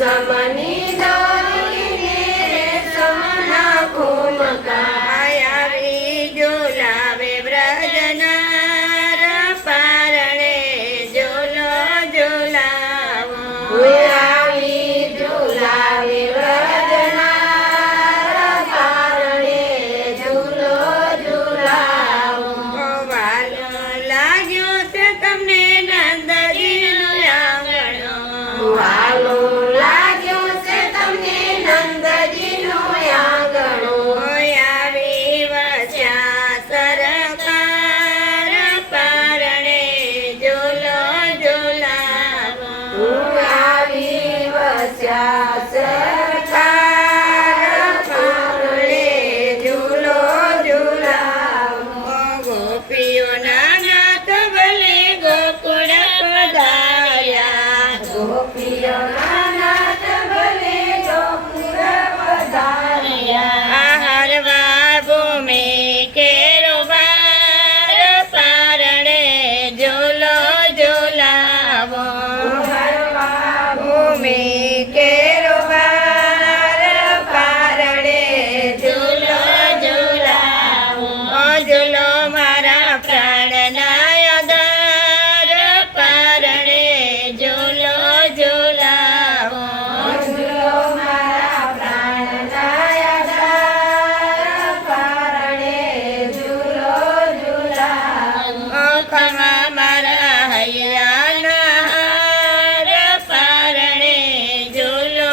Sabanida Gracias. Eh. મુખમાં મારા હૈયાના હાર પારણે ઝૂલો